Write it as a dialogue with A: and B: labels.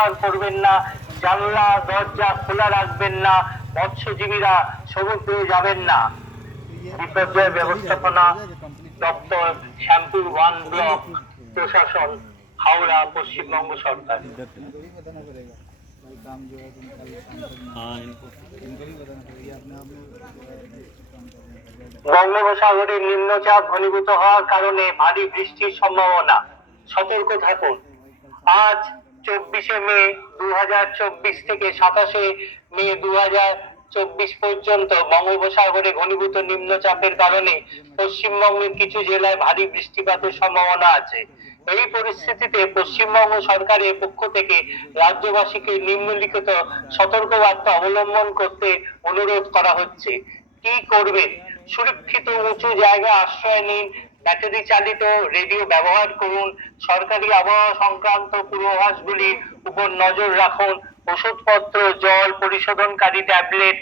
A: করবেন না, জানলা, দরজা খোলা রাখবেন না, মৎস্যজীবীরা সমুদ্রে যাবেন না। বিপর্যয় ব্যবস্থাপনা দপ্তর, শ্যাম্পুর ওয়ান ব্লক, প্রশাসন, হাওড়া, পশ্চিমবঙ্গ সরকার। বঙ্গোপসাগরের নিম্নচাপ ঘনীভূত হওয়ার কারণে ভারী বৃষ্টির সম্ভাবনা। সতর্ক থাকুন। আজ চব্বিশে মে দু থেকে সাতাশে মে দু চব্বিশ পর্যন্ত বঙ্গোপসাগরে ঘনীভূত নিম্নচাপের কারণে পশ্চিমবঙ্গের কিছু জেলায় ভারী বৃষ্টিপাতের সম্ভাবনা আছে। এই পরিস্থিতিতে পশ্চিমবঙ্গ সরকারের পক্ষ থেকে রাজ্যবাসীকে নিম্নলিখিত সতর্কবার্তা অবলম্বন করতে অনুরোধ করা হচ্ছে। কি করবেন? সুরক্ষিত উঁচু জায়গায় আশ্রয় নিন ব্যাটারি চালিত রেডিও ব্যবহার করুন। সরকারি আবহাওয়া সংক্রান্ত পূর্বাভাসগুলির উপর নজর রাখুন। ওষুধপত্র, জল, পরিশোধনকারী ট্যাবলেট